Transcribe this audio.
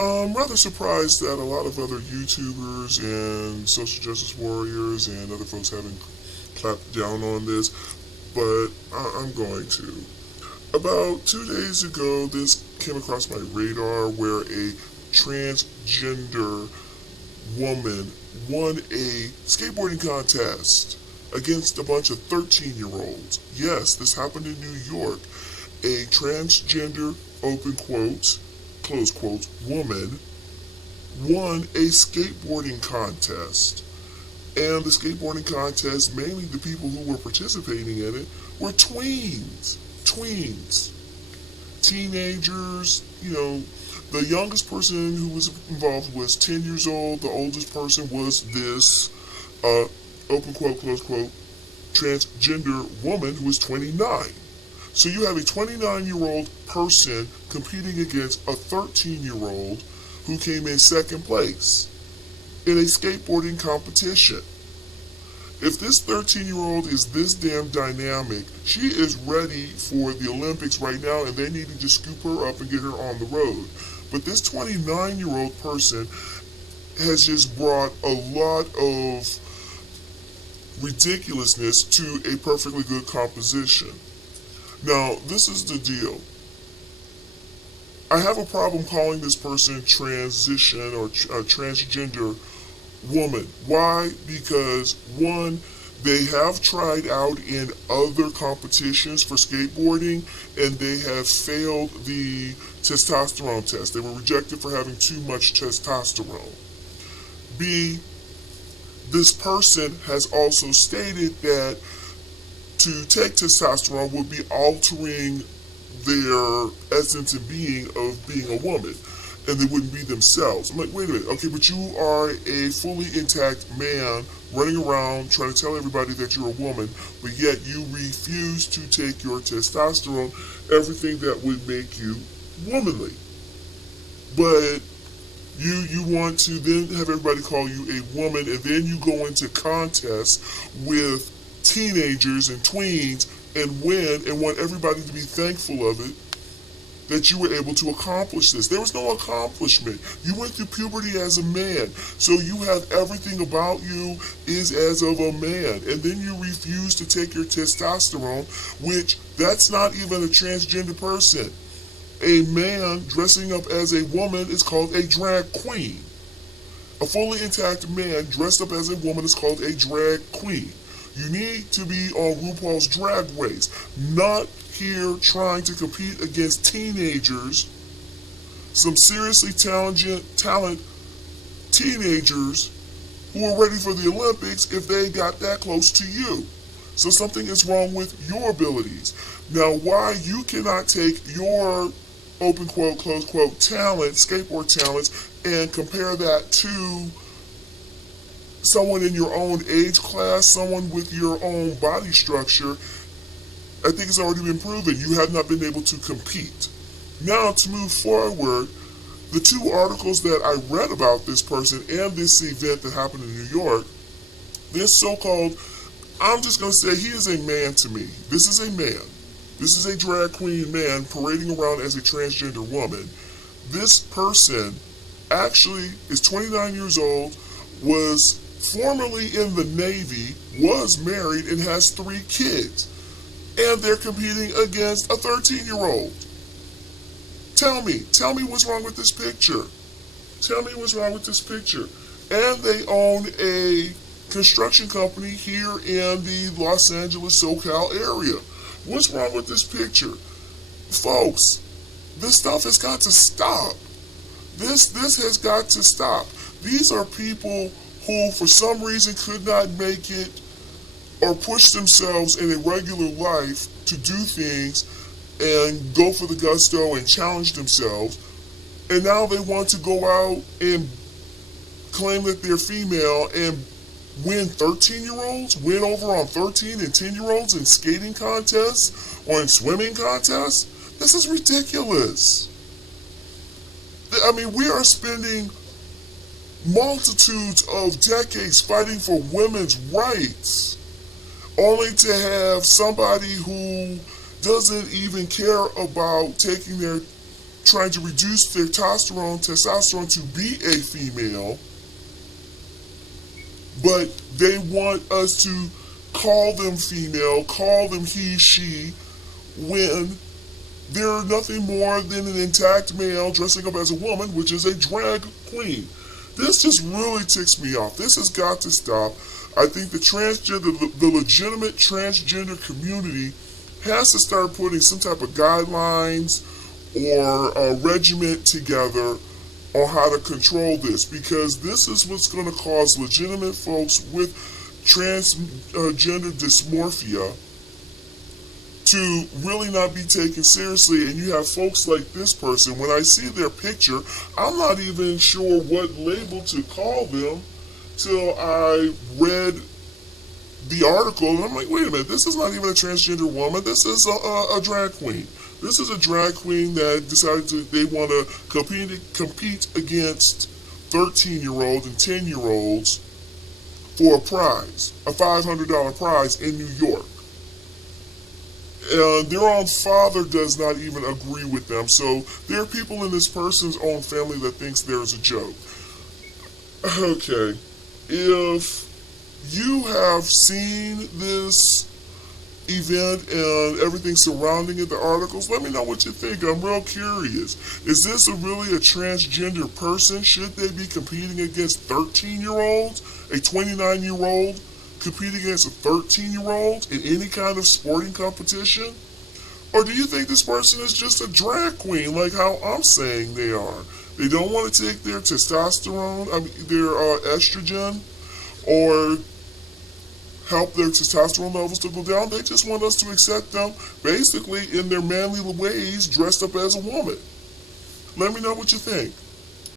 I'm rather surprised that a lot of other YouTubers and social justice warriors and other folks haven't clapped down on this, but I'm going to. About 2 days ago, this came across my radar where a transgender woman won a skateboarding contest against a bunch of 13-year-olds. Yes, this happened in New York. A transgender, open quotes, close quotes, woman won a skateboarding contest. And the skateboarding contest, mainly the people who were participating in it, were tweens. Tweens. Teenagers, the youngest person who was involved was 10 years old. The oldest person was this, open quote, close quote, transgender woman who was 29. So you have a 29-year-old person competing against a 13-year-old who came in second place in a skateboarding competition. If this 13-year-old is this damn dynamic, she is ready for the Olympics right now, and they need to just scoop her up and get her on the road. But this 29-year-old person has just brought a lot of ridiculousness to a perfectly good composition. Now, this is the deal. I have a problem calling this person transition or transgender woman. Why? Because, one, they have tried out in other competitions for skateboarding and they have failed the testosterone test. They were rejected for having too much testosterone. B, this person has also stated that to take testosterone would be altering their essence and being of being a woman, and they wouldn't be themselves. I'm like, wait a minute, okay, but you are a fully intact man running around trying to tell everybody that you're a woman, but yet you refuse to take your testosterone, everything that would make you womanly. But you want to then have everybody call you a woman, and then you go into contests with teenagers and tweens and win and want everybody to be thankful of it that you were able to accomplish this. There was no accomplishment. You went through puberty as a man, so you have everything about you is as of a man, and then you refuse to take your testosterone, which that's not even a transgender person. A man dressing up as a woman is called a drag queen. A fully intact man dressed up as a woman is called a drag queen. You need to be on RuPaul's Drag Race, not here trying to compete against teenagers, some seriously talented teenagers who are ready for the Olympics if they got that close to you. So something is wrong with your abilities. Now, why you cannot take your open quote, close quote, talent, skateboard talents, and compare that to someone in your own age class, someone with your own body structure, I think it's already been proven. You have not been able to compete. Now, to move forward, the two articles that I read about this person and this event that happened in New York, this so-called, I'm just going to say he is a man to me. This is a man. This is a drag queen man parading around as a transgender woman. This person actually is 29 years old, was formerly in the Navy, was married, and has 3 kids. And they're competing against a 13-year-old. Tell me what's wrong with this picture. Tell me what's wrong with this picture. And they own a construction company here in the Los Angeles, SoCal area. What's wrong with this picture? Folks, this stuff has got to stop. This has got to stop. These are people who, for some reason, could not make it or push themselves in a regular life to do things and go for the gusto and challenge themselves. And now they want to go out and claim that they're female and win 13-year-olds, win over on 13 and 10-year-olds in skating contests or in swimming contests. This is ridiculous. I mean, we are spending multitudes of decades fighting for women's rights, only to have somebody who doesn't even care about taking their trying to reduce their testosterone to be a female, but they want us to call them female, call them he, she, when they're nothing more than an intact male dressing up as a woman, which is a drag queen. This just really ticks me off. This has got to stop. I think the legitimate transgender community has to start putting some type of guidelines or a regiment together on how to control this, because this is what's going to cause legitimate folks with transgender dysmorphia to really not be taken seriously. And you have folks like this person, when I see their picture, I'm not even sure what label to call them till I read the article, and I'm like, wait a minute, this is not even a transgender woman, this is a drag queen. This is a drag queen that decided they want to compete against 13-year-olds and 10-year-olds for a prize, a $500 prize in New York. Their own father does not even agree with them. So there are people in this person's own family that thinks there's a joke. Okay, if you have seen this event and everything surrounding it, the articles, let me know what you think. I'm real curious. Is this really a transgender person? Should they be competing against 13-year-olds? A 29-year-old competing against a 13-year-old in any kind of sporting competition? Or do you think this person is just a drag queen, like how I'm saying they are? They don't want to take their testosterone, their estrogen, or help their testosterone levels to go down. They just want us to accept them basically in their manly ways, dressed up as a woman. Let me know what you think.